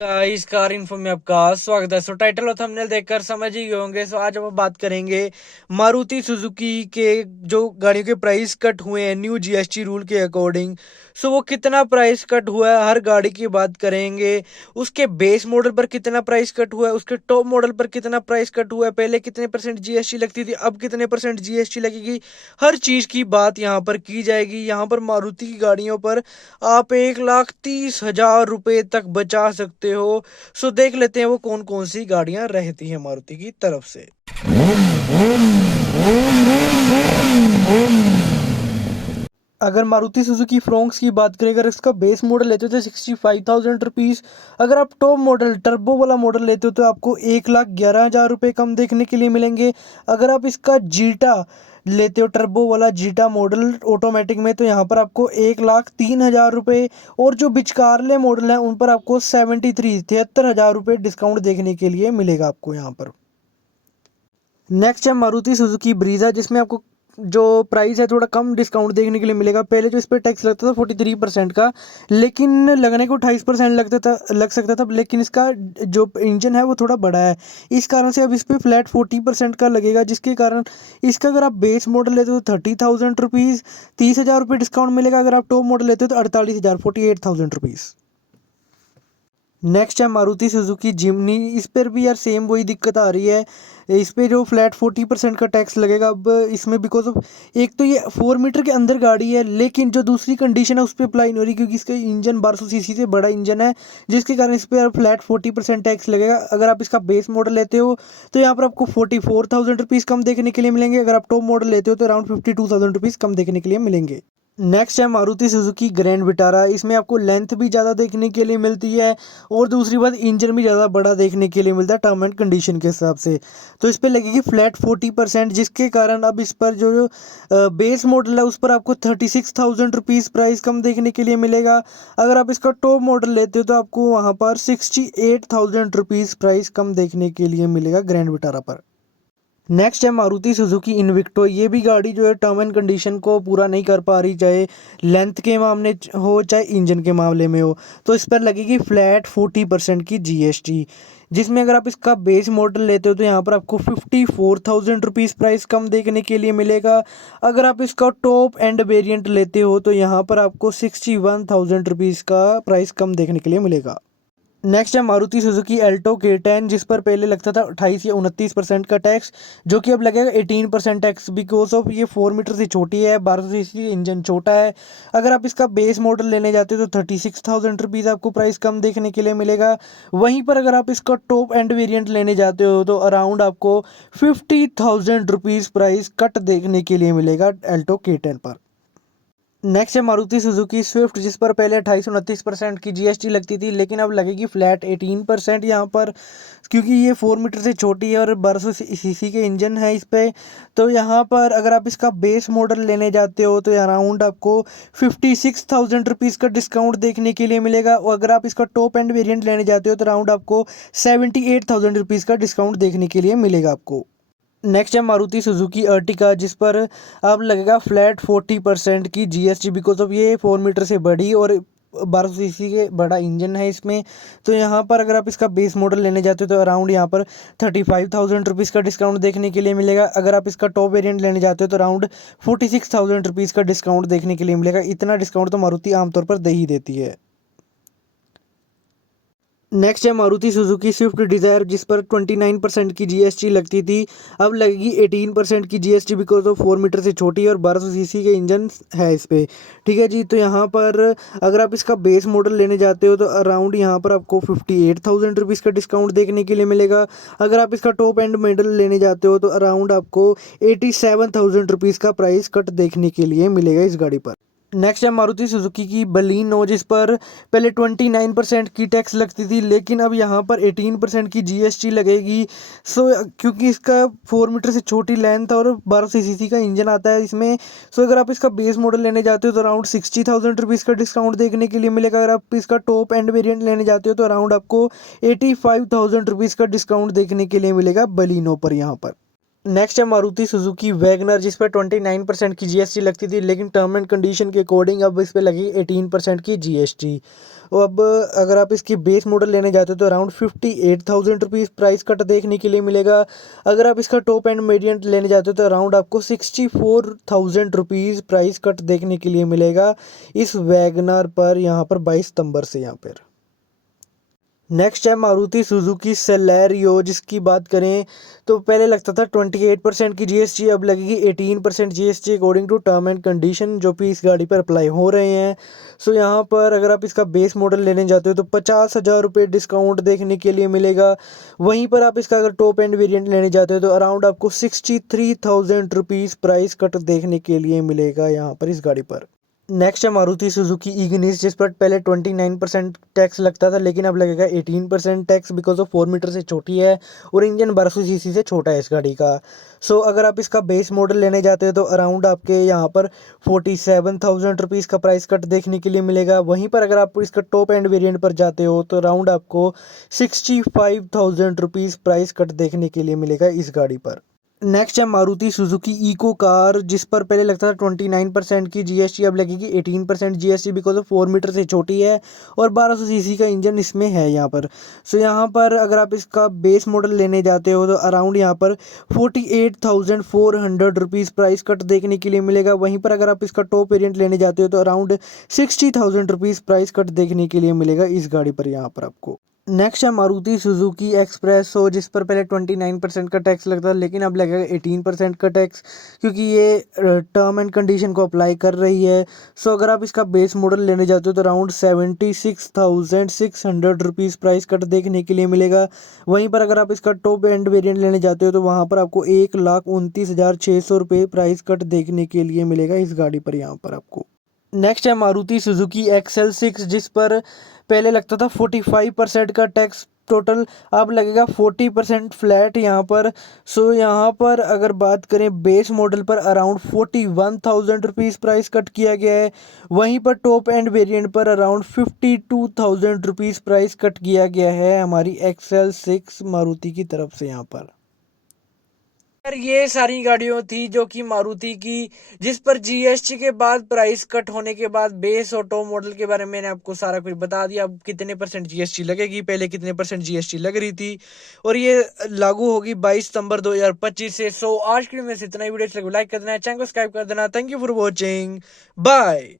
इस car info में आपका स्वागत है। टाइटल और थंबनेल देखकर समझ ही गए होंगे। आज हम बात करेंगे मारुति सुजुकी के जो गाड़ियों के प्राइस कट हुए हैं न्यू जीएसटी रूल के अकॉर्डिंग। वो कितना प्राइस कट हुआ है हर गाड़ी की बात करेंगे। उसके बेस मॉडल पर कितना प्राइस कट हुआ है, उसके टॉप मॉडल पर कितना प्राइस कट हुआ है, पहले कितने परसेंट जीएसटी लगती थी, अब कितने परसेंट जीएसटी लगेगी। हर चीज की बात यहाँ पर की जाएगी। यहाँ पर मारुति की गाड़ियों पर आप 1,30,000 रुपए तक बचा सकते हो। देख लेते हैं वो कौन कौन सी गाड़ियां रहती हैं मारुति की तरफ से। अगर मारुति सुजुकी फ्रोंक्स की बात करें, अगर इसका बेस मॉडल लेते हो तो 65,000 रुपीज़। अगर आप टॉप मॉडल टर्बो वाला मॉडल लेते हो तो आपको 1,11,000 रुपये कम देखने के लिए मिलेंगे। अगर आप इसका जीटा लेते हो टर्बो वाला जीटा मॉडल ऑटोमेटिक में, तो यहाँ पर आपको 1,03,000 रुपये। और जो बिचकारले मॉडल हैं उन पर आपको 73,73,000 रुपये डिस्काउंट देखने के लिए मिलेगा आपको यहाँ पर। नेक्स्ट है मारुति सुजुकी ब्रीजा, जिसमें आपको जो प्राइस है थोड़ा कम डिस्काउंट देखने के लिए मिलेगा। पहले जो इस पर टैक्स लगता था 43% का, लेकिन लगने को 28% लग सकता था, लेकिन इसका जो इंजन है वो थोड़ा बड़ा है, इस कारण से अब इस पर फ्लैट 40% का लगेगा। जिसके कारण इसका अगर आप बेस मॉडल लेते हो तो 30,000 रुपीज़, 30,000 रुपये डिस्काउंट मिलेगा। अगर आप टॉप मॉडल लेते हो तो 48,000, 48,000 रुपीज़। नेक्स्ट है मारुति सुजुकी जिमनी। इस पर भी यार सेम वही दिक्कत आ रही है। इस पे जो फ्लैट 40% का टैक्स लगेगा अब इसमें, बिकॉज ऑफ एक तो ये 4 मीटर के अंदर गाड़ी है, लेकिन जो दूसरी कंडीशन है उस पर अप्लाई नहीं हो रही, क्योंकि इसका इंजन 1200 सीसी से बड़ा इंजन है, जिसके कारण इस पर फ्लैट 40% टैक्स लगेगा। अगर आप इसका बेस मॉडल लेते हो तो यहाँ पर आपको 44,000 रुपीज़ कम देखने के लिए मिलेंगे। अगर आप टॉप मॉडल लेते हो तो अराउंड 52,000 रुपीज़ कम देखने के लिए मिलेंगे। नेक्स्ट है मारुति सुजुकी ग्रैंड विटारा। इसमें आपको लेंथ भी ज़्यादा देखने के लिए मिलती है, और दूसरी बात इंजन भी ज़्यादा बड़ा देखने के लिए मिलता है टर्म एंड कंडीशन के हिसाब से। तो इस पर लगेगी फ्लैट 40%, जिसके कारण अब इस पर जो बेस मॉडल है उस पर आपको 36,000 रुपीज़ प्राइस कम देखने के लिए मिलेगा। अगर आप इसका टॉप मॉडल लेते हो तो आपको वहाँ पर 68,000 रुपीज़ प्राइस कम देखने के लिए मिलेगा ग्रैंड विटारा पर। नेक्स्ट है मारुति सुजुकी इन्विक्टो। ये भी गाड़ी जो है टर्म एंड कंडीशन को पूरा नहीं कर पा रही, चाहे लेंथ के मामले हो चाहे इंजन के मामले में हो। तो इस पर लगेगी फ्लैट 40% की जीएसटी, जिसमें अगर आप इसका बेस मॉडल लेते हो तो यहाँ पर आपको 54,000 रुपीज़ प्राइस कम देखने के लिए मिलेगा। अगर आप इसका टॉप एंड वेरिएंट लेते हो तो यहाँ पर आपको 61,000 रुपीज़ का प्राइस कम देखने के लिए मिलेगा। नेक्स्ट है मारुति सुजुकी एल्टो K10, जिस पर पहले लगता था 28 या 29% का टैक्स, जो कि अब लगेगा 18% टैक्स, बिकॉज ऑफ ये 4 मीटर से छोटी है, 1200 सीसी इंजन छोटा है। अगर आप इसका बेस मॉडल लेने जाते हो तो 36,000 रुपीज़ आपको प्राइस कम देखने के लिए मिलेगा। वहीं पर अगर आप इसका टॉप एंड वेरिएंट लेने जाते हो तो अराउंड आपको 50,000 रुपीज़ प्राइस कट देखने के लिए मिलेगा एल्टो K10 पर। नेक्स्ट है मारुति सुजुकी स्विफ्ट, जिस पर पहले 28-29% की जीएसटी लगती थी, लेकिन अब लगेगी फ्लैट 18% यहाँ पर, क्योंकि ये 4 मीटर से छोटी है और 1200 सीसी के इंजन है इस पे। तो यहाँ पर अगर आप इसका बेस मॉडल लेने जाते हो तो अराउंड आपको 56,000 रुपीज़ का डिस्काउंट देखने के लिए मिलेगा, और अगर आप इसका टॉप एंड वेरिएंट लेने जाते हो तो अराउंड आपको 78,000 रुपीज़ का डिस्काउंट देखने के लिए मिलेगा आपको। नेक्स्ट है मारुति सुजुकी अर्टिका, जिस पर अब लगेगा फ्लैट 40% की जीएसटी, बिकॉज ऑफ ये 4 मीटर से बड़ी और 1200 सीसी के बड़ा इंजन है इसमें। तो यहाँ पर अगर आप इसका बेस मॉडल लेने जाते हो तो अराउंड यहाँ पर 35,000 रुपीज़ का डिस्काउंट देखने के लिए मिलेगा। अगर आप इसका टॉप वेरिएंट लेने जाते हो तो अराउंड 46,000 रुपीज़ का डिस्काउंट देखने के लिए मिलेगा। इतना डिस्काउंट तो मारुति आमतौर पर दे ही देती है। नेक्स्ट है मारुति सुजुकी स्विफ्ट डिज़ायर, जिस पर 29% की जीएसटी लगती थी, अब लगेगी 18% की जीएसटी, बिकॉज ऑफ 4 मीटर से छोटी और 1200 सीसी के इंजन है इस पे। ठीक है जी। तो यहाँ पर अगर आप इसका बेस मॉडल लेने जाते हो तो अराउंड यहाँ पर आपको 58,000 रुपीज़ का डिस्काउंट देखने के लिए मिलेगा। अगर आप इसका टॉप एंड मॉडल लेने जाते हो तो अराउंड आपको 87,000 रुपीज़ का प्राइस कट देखने के लिए मिलेगा इस गाड़ी पर। नेक्स्ट है मारुति सुजुकी की बलिनो, जिस पर पहले 29% की टैक्स लगती थी, लेकिन अब यहाँ पर 18% की जीएसटी लगेगी। क्योंकि इसका 4 मीटर से छोटी लेंथ और 1200 सीसी का इंजन आता है इसमें। अगर आप इसका बेस मॉडल लेने जाते हो तो अराउंड 60,000 रुपीज़ का डिस्काउंट देखने के लिए मिलेगा। अगर आप इसका टॉप एंड वेरिएंट लेने जाते हो तो अराउंड आपको 85,000 रुपीज़ का डिस्काउंट देखने के लिए मिलेगा बलिनो पर यहाँ पर। नेक्स्ट है मारुति सुजुकी वैगनर, जिस पर 29% की जीएसटी लगती थी, लेकिन टर्म एंड कंडीशन के अकॉर्डिंग अब इस पे लगी 18% की जीएसटी। और अब अगर आप इसकी बेस मॉडल लेने जाते हो तो अराउंड 58,000 रुपीज़ प्राइस कट देखने के लिए मिलेगा। अगर आप इसका टॉप एंड वेरिएंट लेने जाते हो तो अराउंड आपको 64,000 रुपीज़ प्राइस कट देखने के लिए मिलेगा इस वैगनर पर, यहाँ पर 22 सितंबर से यहाँ पर। नेक्स्ट है मारुति सुजुकी सेलेरियो, जिसकी बात करें तो पहले लगता था 28% की जीएसटी, अब लगेगी 18% GST according to term and condition जो भी इस गाड़ी पर अप्लाई हो रहे हैं। सो यहाँ पर अगर आप इसका बेस मॉडल लेने जाते हो तो 50,000 रुपये डिस्काउंट देखने के लिए मिलेगा। वहीं पर आप इसका अगर टॉप एंड वेरिएंट लेने जाते हो तो अराउंड आपको 63,000 रुपीज़ प्राइस कट देखने के लिए मिलेगा यहाँ पर इस गाड़ी पर। नेक्स्ट है मारुति सुजुकी इग्निस, जिस पर पहले 29% टैक्स लगता था, लेकिन अब लगेगा 18% टैक्स बिकॉज ऑफ 4 मीटर से छोटी है और इंजन 1200 सीसी से छोटा है इस गाड़ी का। सो अगर आप इसका बेस मॉडल लेने जाते हो तो अराउंड आपके यहाँ पर 47,000 रुपीज़ का प्राइस कट देखने के लिए मिलेगा। वहीं पर अगर आप इसका टॉप एंड वेरिएंट पर जाते हो तो अराउंड आपको 65,000 रुपीज़ प्राइस कट देखने के लिए मिलेगा इस गाड़ी पर। नेक्स्ट है मारुति सुजुकी इको कार, जिस पर पहले लगता था 29% की जीएसटी, अब लगेगी 18% जीएसटी बिकॉज ऑफ 4 मीटर से छोटी है और 1200 सीसी का इंजन इसमें है यहाँ पर। सो यहाँ पर अगर आप इसका बेस मॉडल लेने जाते हो तो अराउंड यहाँ पर 48,400 रुपीज़ प्राइस कट देखने के लिए मिलेगा। वहीं पर अगर आप इसका टॉप वेरिएंट लेने जाते हो तो अराउंड 60,000 रुपीज़ प्राइस कट देखने के लिए मिलेगा इस गाड़ी पर यहाँ पर आपको। नेक्स्ट है मारुति सुजुकी एक्सप्रेसो, जिस पर पहले 29% का टैक्स लगता था, लेकिन अब लगेगा 18% का टैक्स, क्योंकि ये टर्म एंड कंडीशन को अप्लाई कर रही है। सो अगर आप इसका बेस मॉडल लेने जाते हो तो अराउंड 76,600 रुपीज़ प्राइस कट देखने के लिए मिलेगा। वहीं पर अगर आप इसका टॉप एंड वेरिएंट लेने जाते हो तो वहाँ पर आपको 1,29,600 रुपये प्राइस कट देखने के लिए मिलेगा इस गाड़ी पर यहाँ पर आपको। नेक्स्ट है मारुति सुजुकी XL6, जिस पर पहले लगता था 45% का टैक्स टोटल, अब लगेगा 40% फ्लैट यहाँ पर। सो यहाँ पर अगर बात करें बेस मॉडल पर अराउंड 41,000 रुपीज़ प्राइस कट किया गया है। वहीं पर टॉप एंड वेरिएंट पर अराउंड 52,000 रुपीज़ प्राइस कट किया गया है हमारी XL6 मारुति की तरफ से यहाँ पर। यार ये सारी गाड़ियों थी जो कि मारुति की, जिस पर जीएसटी के बाद प्राइस कट होने के बाद बेस और टॉप मॉडल के बारे में मैंने आपको सारा कुछ बता दिया। अब कितने परसेंट जीएसटी लगेगी, पहले कितने परसेंट जीएसटी लग रही थी, और ये लागू होगी 22 सितंबर 2025 से। सो आज के लिए मेरे से इतना ही। वीडियो लाइक कर देना, चैनल को सब्सक्राइब कर देना। Thank you for watching, bye.